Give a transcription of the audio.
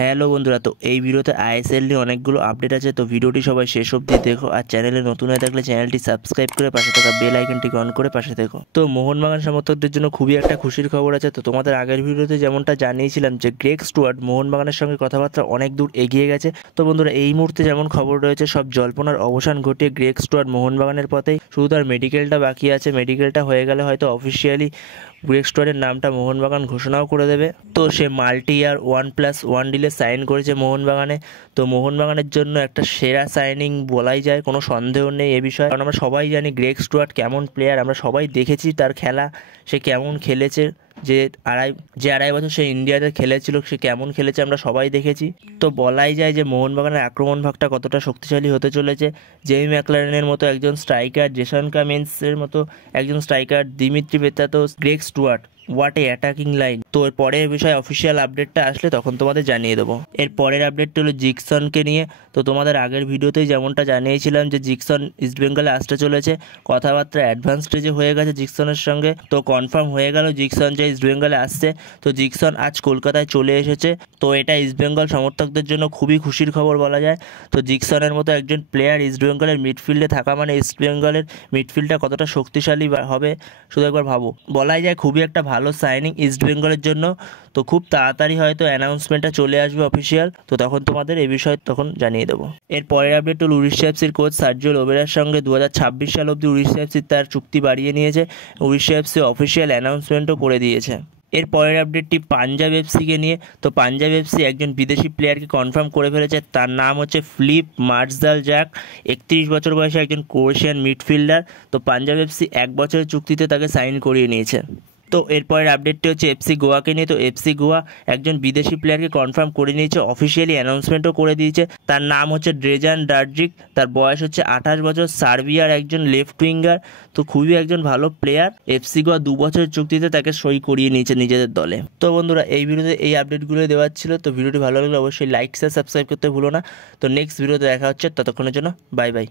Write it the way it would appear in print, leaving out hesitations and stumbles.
Hello বন্ধুরা, তো এই ভিডিওতে আইএসএল নিয়ে অনেকগুলো আপডেট আছে। তো ভিডিওটি সবাই শেষ অবধি দেখো, আর চ্যানেলে নতুন হয়ে থাকলে চ্যানেলটি সাবস্ক্রাইব করে পাশে থাকা বেল আইকনটিকে অন করে পাশে দেখো। তো মোহনবাগান সমর্থকদের জন্য খুবই একটা খুশির খবর আছে। তো তোমাদের আগের ভিডিওতে যেমনটা জানিয়েছিলাম যে গ্রেগ স্টুয়ার্ট মোহনবাগানের সঙ্গে কথাবার্তা অনেক দূর এগিয়ে গেছে। তো বন্ধুরা, এই মুহূর্তে যেমন খবর রয়েছে, সব জল্পনার অবসান ঘটিয়ে গ্রেগ স্টুয়ার্ট মোহনবাগানের পথেই, শুধু তার মেডিকেলটা বাকি আছে। মেডিকেলটা হয়ে গেলে হয়তো অফিসিয়ালি গ্রেগ স্টুয়ার্টের নামটা মোহনবাগান ঘোষণাও করে দেবে। তো সে মাল্টি ইয়ার 1+1 ডিলে সাইন করেছে মোহনবাগানে। তো মোহনবাগানের জন্য একটা সেরা সাইনিং বলাই যায়, কোনো সন্দেহ নেই এ বিষয়ে। কারণ আমরা সবাই জানি গ্রেগ স্টুয়ার্ট কেমন প্লেয়ার, আমরা সবাই দেখেছি তার খেলা, সে কেমন খেলেছে। যে আড়াই বছর সে ইন্ডিয়াতে খেলেছিল, সে কেমন খেলেছে আমরা সবাই দেখেছি। তো বলাই যায় যে মোহনবাগানের আক্রমণ ভাগটা কতটা শক্তিশালী হতে চলেছে। জেমি ম্যাকলারেনের মতো একজন স্ট্রাইকার, জেসন কামিন্সের মতো একজন striker, Dimitri Petratos, Greg Stewart, what a attacking line. তো এর পরের বিষয়ে অফিসিয়াল আপডেটটা আসলে তখন তোমাদের জানিয়ে দেবো। এর পরের আপডেটটা হলো জিকসনকে নিয়ে। তো তোমাদের আগের ভিডিওতেই যেমনটা জানিয়েছিলাম যে জিকসন ইস্টবেঙ্গলে আসতে চলেছে, কথাবার্তা অ্যাডভান্স স্টেজে হয়ে গেছে জিকসনের সঙ্গে। তো কনফার্ম হয়ে গেল জিকসন যে ইস্টবেঙ্গলে আসছে। তো জিকসন আজ কলকাতায় চলে এসেছে। তো এটা ইস্টবেঙ্গল সমর্থকদের জন্য খুবই খুশির খবর বলা যায়। তো জিকসনের মতো একজন প্লেয়ার ইস্টবেঙ্গলের মিডফিল্ডে থাকা মানে ইস্টবেঙ্গলের মিডফিল্ডটা কতটা শক্তিশালী হবে শুধু একবার ভাবো। বলাই যায় খুবই একটা ভালো সাইনিং ইস্টবেঙ্গলের জন্য। তো খুব তাড়াতাড়ি হয়তো অ্যানাউন্সমেন্টটা চলে আসবে অফিসিয়াল। তো তখন তোমাদের এই বিষয়ে তখন জানিয়ে দেবো। এর পরের আপডেট হল উড়িষ্যা এফসির কোচ সার্জিও লোবেরার সঙ্গে 2026 সাল অবধি উড়িষ্যা এফসি তার চুক্তি বাড়িয়ে নিয়েছে। উড়িষ্যা এফসি অফিসিয়াল অ্যানাউন্সমেন্টও করে দিয়েছে। এর পরের আপডেটটি পাঞ্জাব এফসিকে নিয়ে। তো পাঞ্জাব এফসি একজন বিদেশি প্লেয়ারকে কনফার্ম করে ফেলেছে, তার নাম হচ্ছে ফিলিপ মার্শাল-জ্যাক। 31 বছর বয়সে একজন ক্রোয়েশিয়ান মিডফিল্ডার। তো পাঞ্জাব এফসি 1 বছরের চুক্তিতে তাকে সাইন করিয়ে নিয়েছে। তো এরপরের আপডেটটি হচ্ছে এফসি গোয়াকে নিয়ে। তো এফসি গোয়া একজন বিদেশি প্লেয়ারকে কনফার্ম করে নিয়েছে, অফিসিয়ালি অ্যানাউন্সমেন্টও করে দিয়েছে। তার নাম হচ্ছে ড্রেজান ডার্জিক, তার বয়স হচ্ছে 28 বছর, সার্বিয়ার একজন লেফট উইঙ্গার। তো খুবই একজন ভালো প্লেয়ার। এফসি গোয়া 2 বছরের চুক্তিতে তাকে সই করিয়ে নিয়েছে নিজেদের দলে। তো বন্ধুরা, এই ভিডিওতে এই আপডেটগুলো দেওয়ার ছিল। তো ভিডিওটি ভালো লাগলে অবশ্যই লাইক শেয়ার সাবস্ক্রাইব করতে ভুলো না। তো নেক্সট ভিডিওতে দেখা হচ্ছে, ততক্ষণের জন্য বাই বাই।